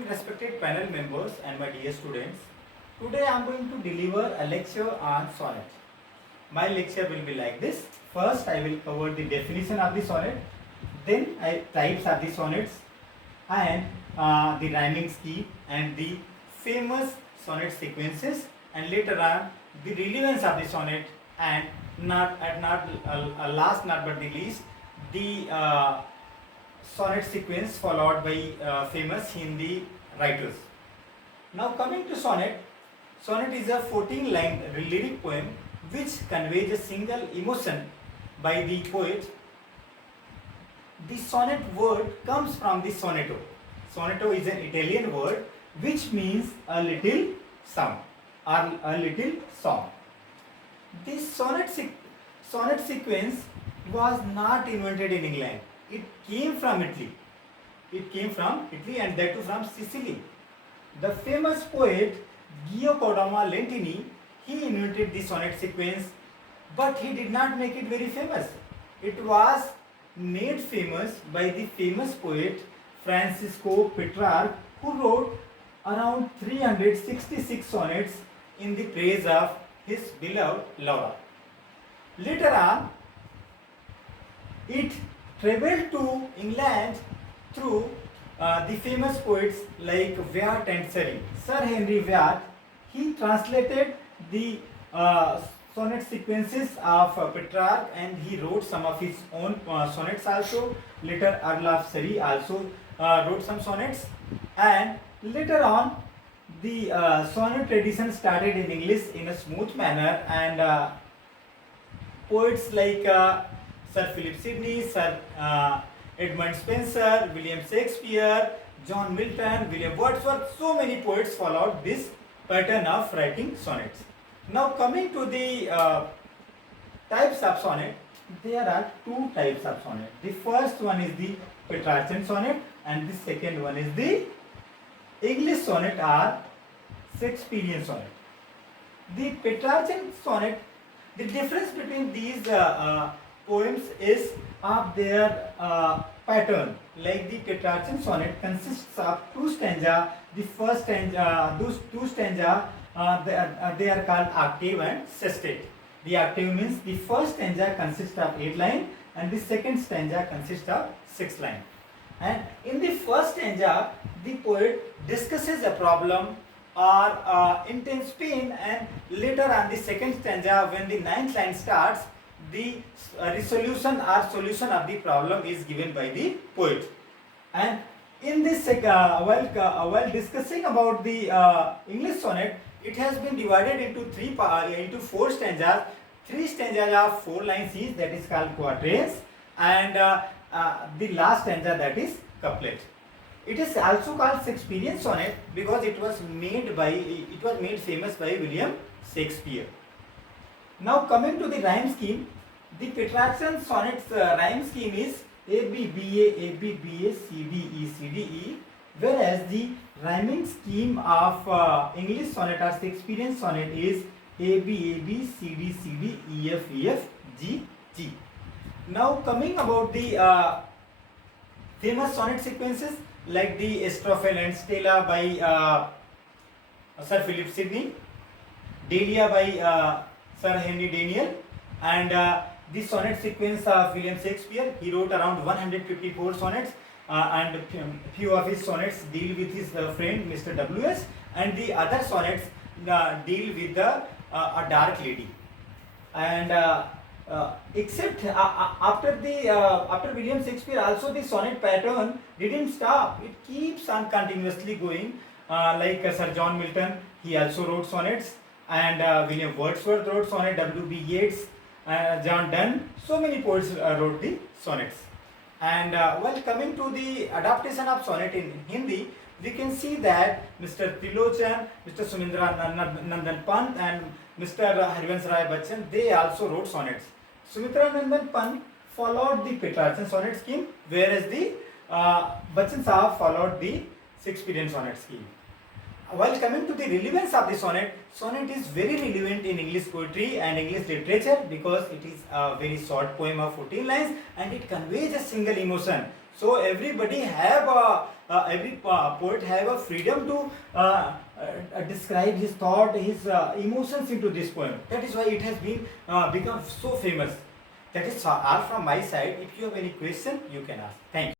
morning, respected panel members and my dear students. Today I am going to deliver a lecture on sonnet. My lecture will be like this. First, I will cover the definition of the sonnet, then types of the sonnets, and the rhyming scheme and the famous sonnet sequences, and later on the relevance of the sonnet, and last not but the least, the sonnet sequence followed by famous Hindi writers. Now coming to sonnet, sonnet is a 14-line lyric poem which conveys a single emotion by the poet. The sonnet word comes from the sonetto. Sonetto is an Italian word which means a little sound or a little song. This sonnet sequence was not invented in England. It came from Italy. And that too from Sicily. The famous poet Giacomo Lentini, he invented the sonnet sequence, but he did not make it very famous. It was made famous by the famous poet Francisco Petrarch, who wrote around 366 sonnets in the praise of his beloved Laura. Later on, it traveled to England through the famous poets like Wyatt and Surrey. Sir Henry Wyatt, he translated the sonnet sequences of Petrarch, and he wrote some of his own sonnets also. Later Earl of Surrey also wrote some sonnets, and later on the sonnet tradition started in English in a smooth manner, and poets like Sir Philip Sidney, Sir Edmund Spenser, William Shakespeare, John Milton, William Wordsworth, so many poets followed this pattern of writing sonnets. Now coming to the types of sonnet, there are two types of sonnet. The first one is the Petrarchan sonnet, and the second one is the English sonnet or Shakespearean sonnet. The Petrarchan sonnet, the difference between these poems is of their pattern. Like the Petrarchan sonnet consists of two stanzas. The first stanza, those two stanzas, they are called octave and sestet. The octave means the first stanza consists of 8 lines and the second stanza consists of 6 lines. And in the first stanza, the poet discusses a problem or intense pain, and later on the second stanza, when the 9th line starts, the resolution or solution of the problem is given by the poet. And in this while discussing about the English sonnet, it has been divided into 4 stanzas. 3 stanzas of 4 lines each, that is called quatrains, and the last stanza, that is couplet. It is also called Shakespearean sonnet because it was made famous by William Shakespeare. Now coming to the rhyme scheme, the Petrarchan sonnet's rhyme scheme is A B B A B B A C D E C D E, whereas the rhyming scheme of English sonnet or Shakespearean sonnet is A B A B C D C D E F E F G G. Now coming about the famous sonnet sequences like the Astrophel and Stella by Sir Philip Sidney, Delia by Sir Henry Daniel, and the sonnet sequence of William Shakespeare. He wrote around 154 sonnets, and few of his sonnets deal with his friend Mr. W.S., and the other sonnets deal with a dark lady. And except after William Shakespeare, also the sonnet pattern didn't stop. It keeps on continuously going. Like Sir John Milton, he also wrote sonnets, and William Wordsworth wrote sonnet, W.B. Yeats, John Donne, so many poets wrote the sonnets. And while coming to the adaptation of sonnet in Hindi, we can see that Mr. Trilochan, Mr. Sumindra Nandan Pant, and Mr. Harivansh Rai Bachchan, they also wrote sonnets. Sumitra Nandan Pant followed the Petrarchan sonnet scheme, whereas the Bachchan Sahab followed the Shakespearean sonnet scheme. While coming to the relevance of the sonnet, sonnet is very relevant in English poetry and English literature because it is a very short poem of 14 lines and it conveys a single emotion. So everybody have every poet have a freedom to describe his thought, his emotions into this poem. That is why it has been become so famous. That is all from my side. If you have any question, you can ask. Thank you.